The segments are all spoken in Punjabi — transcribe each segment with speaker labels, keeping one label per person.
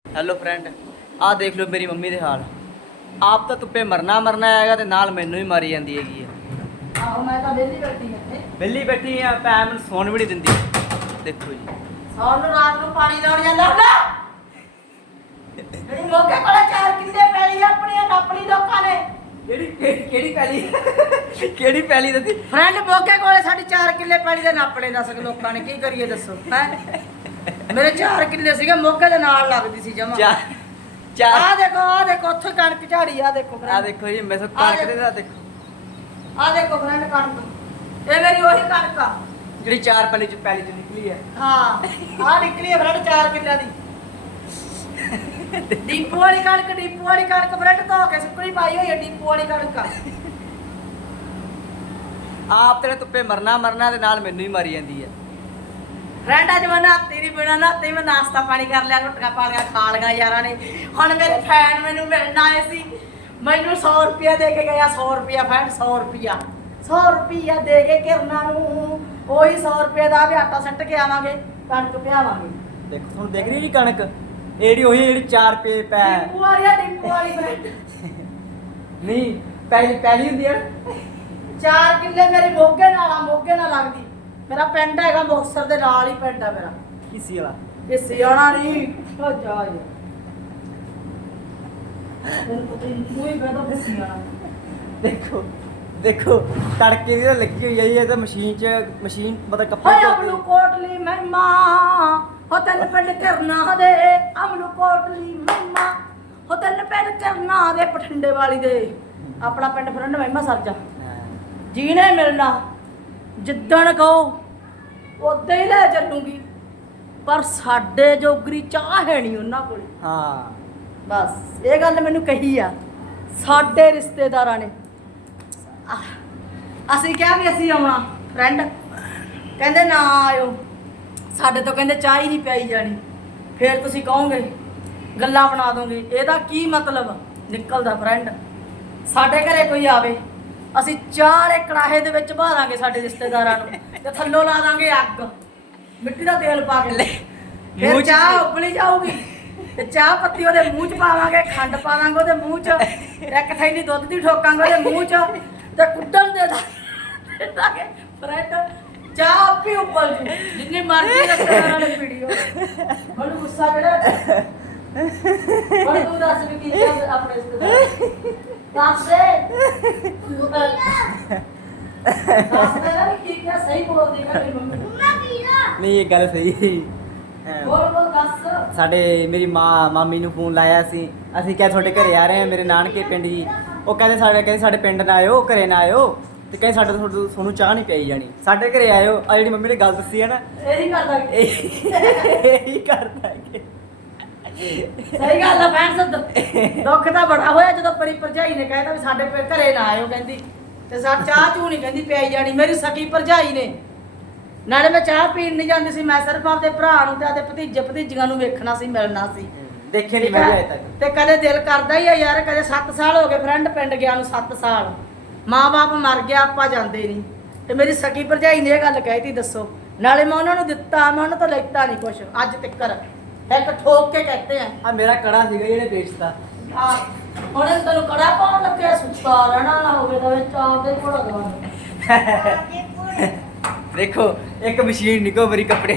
Speaker 1: ਹੈਲੋ ਫਰੈਂਡ, ਆਹ ਦੇਖ ਲਓ ਮੇਰੀ ਮੰਮੀ ਦੇ ਹਾਲ। ਆਪ ਤਾਂ ਧੁੱਪੇ ਮਰਨਾ ਹੈਗਾ ਤੇ ਨਾਲ ਮੈਨੂੰ ਹੀ ਮਾਰੀ ਜਾਂਦੀ ਹੈਗੀ ਆ।
Speaker 2: ਆਹੋ ਮੈਂ ਤਾਂ ਵਿਹਲੀ ਬੈਠੀ ਇੱਥੇ।
Speaker 1: ਵਿਹਲੀ ਬੈਠੀ ਆ, ਭੈਣ ਮੈਨੂੰ ਸੌਣ ਵੀ ਨਹੀਂ ਦਿੰਦੀ। ਦੇਖੋ ਜੀ,
Speaker 2: ਸੌਣ ਨੂੰ ਰਾਤ ਨੂੰ ਪਾਣੀ ਲਾਉਣ ਜਾਂਦਾ ਹੁੰਦਾ। ਜਿਹੜੀ ਮੋਕੇ ਕੋਲੇ 4 ਕਿੱਲੇ ਪੈਲੀ ਆਪਣੀਆਂ ਨਾਪਣੀ ਲੋਕਾਂ ਨੇ।
Speaker 1: ਕਿਹੜੀ ਕਿਹੜੀ ਪੈਲੀ ਦੱਸੀ?
Speaker 2: ਫਰੈਂਡ ਮੋਕੇ ਕੋਲੇ ਸਾਡੀ 4 ਕਿੱਲੇ ਪੈਲੀ ਦੇ ਨਾਪਣੇ ਦੱਸ ਲੋਕਾਂ ਨੇ, ਕੀ ਕਰੀਏ ਦੱਸੋ ਹੈ। ਮੇਰੇ 4 ਕਿੱਲੇ ਸੀਗੇ, ਮੋਕੇ ਦੇ ਨਾਲ ਲੱਗਦੀ ਸੀ ਜਮਾ।
Speaker 1: ਚਾਰ
Speaker 2: ਆਹ ਦੇਖੋ ਉੱਥੇ ਕਣਕ ਝਾੜੀ। ਆਹ ਦੇਖੋ
Speaker 1: ਆ ਦੇਖੋ ਜੀ, ਮੈਂ ਸਭ ਕਣਕ ਦੇ ਦਾ ਦੇਖੋ।
Speaker 2: ਆਹ ਦੇਖੋ ਫਰੈਂਡ ਕਣਕ, ਇਹ ਮੇਰੀ ਉਹੀ ਕਣਕ ਆ
Speaker 1: ਜਿਹੜੀ 4 ਪੈਲੀ ਚ ਨਿਕਲੀ ਹੈ।
Speaker 2: ਹਾਂ ਆਹ ਨਿਕਲੀ ਹੈ ਫਰੈਂਡ 4 ਕਿੱਲਿਆਂ ਦੀ। ਡੀਪੂ ਵਾਲੀ ਕਣਕ ਫਰੈਂਡ ਧੋ ਕੇ ਸੁੱਕਣੀ ਪਾਈ ਹੋਈ ਹੈ। ਡੀਪੂ ਵਾਲੀ ਕਣਕ ਆ।
Speaker 1: ਆਪ ਤੇਰੇ ਧੁੱਪੇ ਮਰਨਾ ਤੇ ਨਾਲ ਮੈਨੂੰ ਹੀ ਮਾਰੀ ਜਾਂਦੀ ਹੈ।
Speaker 2: ਫਰੈਂਡ ਅੱਜ ਮੈਂ ਨਾਤੀ ਨਹੀਂ ਬਿਨਾ ਨਾਤੇ ਮੈਂ ਨਾਸ਼ਤਾ ਪਾਣੀ ਕਰ ਲਿਆ, ਰੋਟੀਆਂ ਪਾਲੀਆਂ ਖਾ ਲਈਆਂ ਯਾਰਾਂ ਨੇ। ਹੁਣ ਮੇਰੇ ਫੈਨ ਮੈਨੂੰ ਮਿਲਣ ਆਏ ਸੀ, ਮੈਨੂੰ 100 ਰੁਪਇਆ ਦੇ ਕੇ ਗਿਆ। 100 ਰੁਪਇਆ ਫਰੈਂਡ, 100 ਰੁਪਇਆ ਦੇ ਕੇ ਕਿਰਨਾਂ ਨੂੰ ਉਹੀ 100 ਰੁਪਏ ਦਾ ਵੀ ਆਟਾ ਸੱਟ ਕੇ ਆਵਾਂਗੇ, ਕਣਕ ਪਿਆਵਾਂਗੇ।
Speaker 1: ਦੇਖੋ ਤੁਹਾਨੂੰ ਦੇਖ ਰਹੀ ਜੀ ਕਣਕ, ਇਹੜੀ ਉਹੀ ਜਿਹੜੀ 4 ਰੁਪਏ ਪੈ
Speaker 2: ਡੀਪੂ ਵਾਲੀ ਫਰੈਂਡ
Speaker 1: ਨਹੀਂ ਪਹਿਲੀ ਹੁੰਦੀ ਹੈ।
Speaker 2: 4 ਕਿੱਲੇ ਮੇਰੀ ਮੋਗੇ ਨਾਲ ਲੱਗਦੀ। ਮੇਰਾ ਪਿੰਡ ਹੈਗਾ ਮੁਕਤਸਰ ਦੇ ਨਾਲ ਹੀ ਪਿੰਡ ਆ ਮੇਰਾ।
Speaker 1: ਕਿਸੇ ਵਾਲਾ
Speaker 2: ਕਿਸੇ ਆਣਾ ਨਹੀਂ ਹੋ ਜਾ ਯਾਰ। ਤੈਨੂੰ ਪਤਾ ਹੀ ਨਹੀਂ ਕੋਈ ਕਹਦਾ ਕਿਸੇ ਆਣਾ।
Speaker 1: ਦੇਖੋ ਤੜਕੇ ਵੀ ਤਾਂ ਲੱਗੀ ਹੋਈ ਹੈ ਜੀ। ਇਹ ਤਾਂ ਮਸ਼ੀਨ ਮਤਲਬ ਕੱਪੜੇ
Speaker 2: ਹੋਏ ਅਮਲੂ ਕੋਟਲੀ ਮਹਿਮਾ ਹੋ ਤੈਨੂੰ ਪਿੰਡ ਕਰਨਾ ਦੇ। ਅਮਲੂ ਕੋਟਲੀ ਮਹਿਮਾ ਹੋ ਤੈਨੂੰ ਪਿੰਡ ਕਰਨਾ ਦੇ। ਪਠੰਡੇ ਵਾਲੀ ਦੇ ਆਪਣਾ ਪਿੰਡ ਫਰੰਡ ਮਹਿਮਾ ਸਰਜਾ। ਜੀਣੇ ਮਿਲਣਾ ਜਿੱਦਣ ਕਹੋ ਉਦਾਂ ਹੀ ਲੈ ਚੱਲੂਗੀ, ਪਰ ਸਾਡੇ ਜੋਗਰੀ ਚਾਹ ਹੈ ਨਹੀਂ ਉਹਨਾਂ ਕੋਲ।
Speaker 1: ਹਾਂ
Speaker 2: ਬਸ ਇਹ ਗੱਲ ਮੈਨੂੰ ਕਹੀ ਆ ਸਾਡੇ ਰਿਸ਼ਤੇਦਾਰਾਂ ਨੇ। ਅਸੀਂ ਕਿਹਾ ਵੀ ਅਸੀਂ ਆਉਣਾ, ਫਰੈਂਡ ਕਹਿੰਦੇ ਨਾ ਆਇਓ, ਸਾਡੇ ਤੋਂ ਕਹਿੰਦੇ ਚਾਹ ਹੀ ਨਹੀਂ ਪਿਆਈ ਜਾਣੀ। ਫਿਰ ਤੁਸੀਂ ਕਹੋਗੇ ਗੱਲਾਂ ਬਣਾ ਦੋਗੇ, ਇਹਦਾ ਕੀ ਮਤਲਬ ਨਿਕਲਦਾ ਫਰੈਂਡ। ਸਾਡੇ ਘਰੇ ਕੋਈ ਆਵੇ, ਅਸੀਂ ਚਾਹ ਵਾਲੇ ਕੜਾਹੇ ਦੇ ਵਿੱਚ ਬਹਾ ਦਾਂਗੇ ਸਾਡੇ ਰਿਸ਼ਤੇਦਾਰਾਂ ਨੂੰ, ਤੇ ਥੱਲੋਂ ਲਾ ਦਾਂਗੇ ਅੱਗ, ਮਿੱਟੀ ਦਾ ਤੇਲ ਪਾ ਕੇ। ਫਿਰ ਚਾਹ ਉਬਲੀ ਜਾਊਗੀ ਤੇ ਚਾਹ ਪੱਤੀ ਉਹਦੇ ਮੂੰਹ 'ਚ ਪਾਵਾਂਗੇ, ਖੰਡ ਪਾ ਦਾਂਗੇ ਉਹਦੇ ਮੂੰਹ 'ਚ, ਇੱਕ ਥੈਲੀ ਦੁੱਧ ਦੀ ਠੋਕਾਂਗੇ ਉਹਦੇ ਮੂੰਹ 'ਚ ਤੇ ਕੁੱਟਣ ਦੇ ਦਾਂਗੇ ਫਰੈਂਡ। ਚਾਹ ਆਪੇ ਉਬਲ ਜੂ, ਜਿੰਨੀ ਮਰਜ਼ੀ ਰਿਸ਼ਤੇਦਾਰਾਂ ਨੇ ਪੀੜੀ ਹੋਵੇ। ਹੁਣ ਗੁੱਸਾ ਜਿਹੜਾ ਹੁਣ ਤੂੰ ਦੱਸ ਵੀ ਕੀ ਕਿਹਾ ਆਪਣੇ ਰਿਸ਼ਤੇਦਾਰ ਦੱਸ ਦੇ ਨਾ ਵੀ ਕੀ ਕਿਹਾ। ਸਹੀ ਬੋਲਦੀ ਹੈ ਮੇਰੀ ਮੰਮੀ।
Speaker 1: ਨਹੀਂ ਇਹ ਗੱਲ ਸਹੀ।
Speaker 2: ਬੋਲ ਦੱਸ।
Speaker 1: ਮੇਰੀ ਮਾਮੀ ਨੂੰ ਫੋਨ ਲਾਇਆ ਸੀ, ਅਸੀਂ ਕਿਹਾ ਤੁਹਾਡੇ ਘਰੇ ਆ ਰਹੇ ਹਾਂ, ਮੇਰੇ ਨਾਨਕੇ ਪਿੰਡ ਜੀ। ਉਹ ਕਹਿੰਦੇ ਸਾਡੇ ਪਿੰਡ ਨਾ ਆਇਓ, ਘਰੇ ਨਾ ਆਇਓ, ਤੇ ਕਹਿੰਦੇ ਸਾਡੇ ਤੁਹਾਨੂੰ ਚਾਹ ਨਹੀਂ ਪਿਆਈ ਜਾਣੀ, ਸਾਡੇ ਘਰੇ ਆਇਓ। ਆ ਜਿਹੜੀ ਮੰਮੀ ਨੇ ਗੱਲ ਦੱਸੀ ਹੈ ਨਾ, ਇਹੀ ਕਰਦਾ ਕਿ
Speaker 2: ਸਹੀ ਗੱਲ ਆ ਫੈਂਸ। ਦੁੱਖ ਤਾਂ ਬੜਾ ਹੋਇਆ ਜਦੋਂ ਪਰੀ ਭਰਜਾਈ ਨੇ ਕਹਿਤਾ ਵੀ ਸਾਡੇ ਘਰੇ ਨਾ ਆਇਓ ਕਹਿੰਦੀ, ਤੇ ਚਾਹ ਚੂ ਨਹੀਂ ਕਹਿੰਦੀ ਪਿਆਈ ਜਾਣੀ। ਮੇਰੀ ਸਕੀ ਭਰਜਾਈ ਨੇ, ਨਾਲੇ ਮੈਂ ਚਾਹ ਪੀਣ ਨਹੀਂ ਜਾਂਦੀ ਸੀ, ਮੈਂ ਸਿਰਫ ਆਪਦੇ ਭਰਾ ਨੂੰ ਤੇ ਆਪਦੇ ਭਤੀਜੀਆਂ ਨੂੰ ਵੇਖਣਾ ਸੀ, ਮਿਲਣਾ ਸੀ।
Speaker 1: ਦੇਖੇ ਨਹੀਂ ਮੈਂ ਅਜੇ ਤੱਕ।
Speaker 2: ਤੇ ਕਦੇ ਦਿਲ ਕਰਦਾ ਹੀ ਆ ਯਾਰ, ਕਦੇ 7 ਸਾਲ ਹੋ ਗਏ ਫਰੈਂਡ ਪਿੰਡ ਗਿਆ ਨੂੰ, 7 ਸਾਲ ਮਾਂ-ਬਾਪ ਮਰ ਗਿਆ, ਆਪਾਂ ਜਾਂਦੇ ਨਹੀਂ। ਤੇ ਮੇਰੀ ਸਕੀ ਭਰਜਾਈ ਨੇ ਇਹ ਗੱਲ ਕਹਿਤੀ, ਦੱਸੋ। ਨਾਲੇ ਮੈਂ ਉਹਨਾਂ ਨੂੰ ਦਿੱਤਾ, ਮੈਂ ਉਹਨਾਂ ਤੋਂ ਲੈਤਾ ਨਹੀਂ ਕੁਛ ਅੱਜ ਤੱਕ, ਇੱਕ ਠੋਕ ਕੇ ਕਹਤੇ ਆ
Speaker 1: ਮੇਰਾ ਕੜਾ ਸੀਗਾ ਜਿਹੜੇ ਵੇਚਦਾ।
Speaker 2: ਹੁਣ ਤੈਨੂੰ ਕੜਾ ਪਾਉਣ ਲੱਗਿਆ, ਸੁੱਤਾ ਰਹਿਣਾ ਨਾ ਹੋਵੇ ਤਾਂ ਵਿੱਚ ਆਪਦੇ ਘੋੜਾ ਦਵਾ।
Speaker 1: ਦੇਖੋ ਇੱਕ ਮਸ਼ੀਨ ਨਿਕੋ ਮੇਰੀ ਕੱਪੜੇ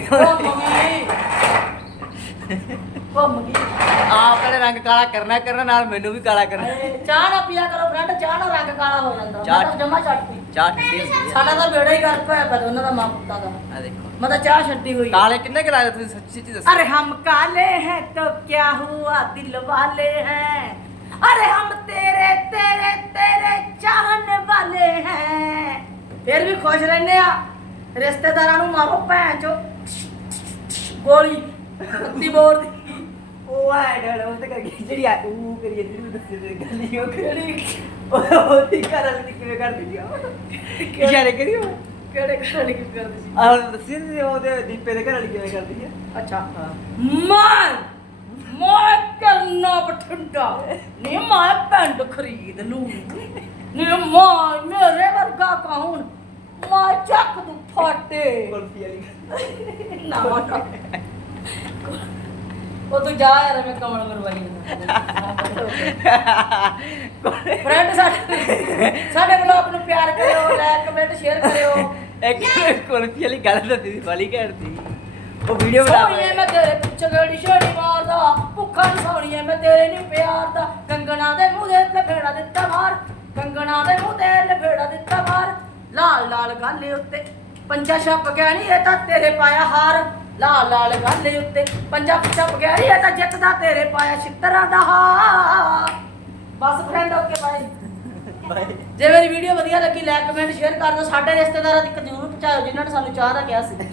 Speaker 2: ਘੁੰਮ ਗਈ।
Speaker 1: ਆਪ ਨੇ ਰੰਗ ਕਾਲਾ ਕਰਨਾ ਨਾਲ ਮੈਨੂੰ ਵੀ ਕਾਲਾ ਕਰਨਾ।
Speaker 2: ਚਾਹ ਨਾ ਪੀਆ ਕਰੋ ਫਰੈਂਡ, ਚਾਹ ਨਾਲ ਰੰਗ ਕਾਲਾ ਹੋ ਜਾਂਦਾ।
Speaker 1: ਚਾਹ
Speaker 2: ਮੈਂ ਤਾਂ ਜਮਾ ਛੱਡਤੀ,
Speaker 1: ਚਾਹ ਠੰਡੀ ਹੁੰਦੀ ਹੈ।
Speaker 2: ਸਾਡਾ ਤਾਂ ਬੇੜਾ ਹੀ ਗਰਕ ਹੋਇਆ ਪਿਆ ਉਹਨਾਂ ਦਾ, ਮਾਂ ਪੁੱਤਾਂ ਦਾ।
Speaker 1: ਆ ਦੇਖੋ
Speaker 2: ਮੈਂ ਤਾਂ ਚਾਹ ਛੱਡੀ ਹੋਈ।
Speaker 1: ਕਾਲੇ ਕਿੰਨੇ ਕਰਾਏ ਤੁਸੀਂ ਸੱਚੀ ਦੱਸੋ।
Speaker 2: अरे हम काले हैं तो क्या हुआ, दिल वाले हैं। अरे हम तेरे तेरे तेरे चाहने वाले हैं। फिर भी खुश रहने आ। रिश्तेदारां नूं मारो भैन चो गोली कुत्ती बोर दी।
Speaker 1: ਉਹ ਆਇਡਲ ਉਹ ਤੇ ਕਰਕੇ ਜਿਹੜੀ ਆ ਉਹ ਕਰੀਏ ਜਿਹੜੀ ਦੱਸੀ ਤੇ ਗੱਲੀ ਉਹ ਕਰੀ ਉਹਦੀ ਘਰ ਵਾਲੀ ਦੀ ਕਿਵੇਂ ਕਰਦੀ ਆ ਇਸ਼ਾਰੇ ਕਰੀ ਉਹ
Speaker 2: ਕਿਹੜੇ ਘਰ ਵਾਲੀ ਕੀ ਕਰਦੀ ਸੀ?
Speaker 1: ਆਹ ਦੱਸੀ ਤੇ ਉਹਦੇ ਦੀਪੇ ਦੇ ਘਰ ਵਾਲੀ ਕਿਵੇਂ ਕਰਦੀ ਆ।
Speaker 2: ਅੱਛਾ ਮੈਂ ਕਰਨਾ ਬਠਿੰਡਾ ਨਹੀਂ, ਮੈਂ ਪਿੰਡ ਖਰੀਦ ਲੂੰ ਨਹੀਂ, ਮਾਂ ਮੇਰੇ ਵਰਗਾ ਕੌਣ, ਮੈਂ ਚੱਕ ਦੂ ਫਾਟੇ
Speaker 1: ਕੁਲਫੀ ਵਾਲੀ
Speaker 2: ਨਾ ਉਹ ਤੂੰ ਜਾ ਯਾਰ ਮੈਂ ਕਮਲ ਮਰਵਾਈ ਫਰੈਂਡ ਸਾਡੇ ਬਲੌਗ ਨੂੰ ਪਿਆਰ ਕਰਿਓ, ਲਾਈਕ ਕਮੈਂਟ ਸ਼ੇਅਰ ਕਰਿਓ।
Speaker 1: ਇੱਕ ਕੁਲਫੀ ਵਾਲੀ ਗੱਲ ਦੱਸੀ ਸੀ ਵਾਲੀ ਘੜਦੀ ਉਹ ਵੀਡੀਓ ਬਣਾ
Speaker 2: ਸੋਹਣੀਏ ਮੈਂ ਤੇਰੇ ਪਿੱਛੇ ਗੜੀ ਛੜੀ ਮਾਰਦਾ, ਭੁੱਖਾ ਨੀ ਸੋਹਣੀਏ ਮੈਂ ਤੇਰੇ ਨਹੀਂ ਪਿਆਰ ਦਾ, ਕੰਗਣਾ ਦੇ ਮੂੰਹ ਦੇ ਲਫੇੜਾ ਦਿੱਤਾ ਮਾਰ, ਕੰਗਣਾ ਦੇ ਮੂੰਹ ਤੇ ਲਫੇੜਾ ਦਿੱਤਾ ਮਾਰ, ਲਾਲ ਲਾਲ ਗਾਲੇ ਉੱਤੇ ਪੰਜਾ ਛੱਪ ਗਿਆ ਨੀ ਇਹ ਤਾਂ ਤੇਰੇ ਪਾਇਆ ਹਾਰ, ਲਾਲ ਲਾਲ ਗਾਲੇ ਉੱਤੇ ਪੰਜਾ ਛੱਪ ਗਿਆ ਨੀ ਇਹ ਤਾਂ ਜਿੱਤਦਾ ਤੇਰੇ ਪਾਇਆ ਛਿੱਤਰਾਂ ਦਾ ਹਾਰ। ਬਸ ਫਰੈਂਡ ਓਕੇ ਬਾਏ। ਜੇ ਮੇਰੀ ਵੀਡੀਓ ਵਧੀਆ ਲੱਗੀ ਲਾਈਕ ਕਮੈਂਟ ਸ਼ੇਅਰ ਕਰ ਦਿਓ। ਸਾਡੇ ਰਿਸ਼ਤੇਦਾਰਾਂ ਤੱਕ ਜ਼ਰੂਰ ਪਹੁੰਚਾਇਓ ਜਿਨ੍ਹਾਂ ਨੇ ਸਾਨੂੰ ਚਾਹ ਦਾ ਕਿਹਾ ਸੀ।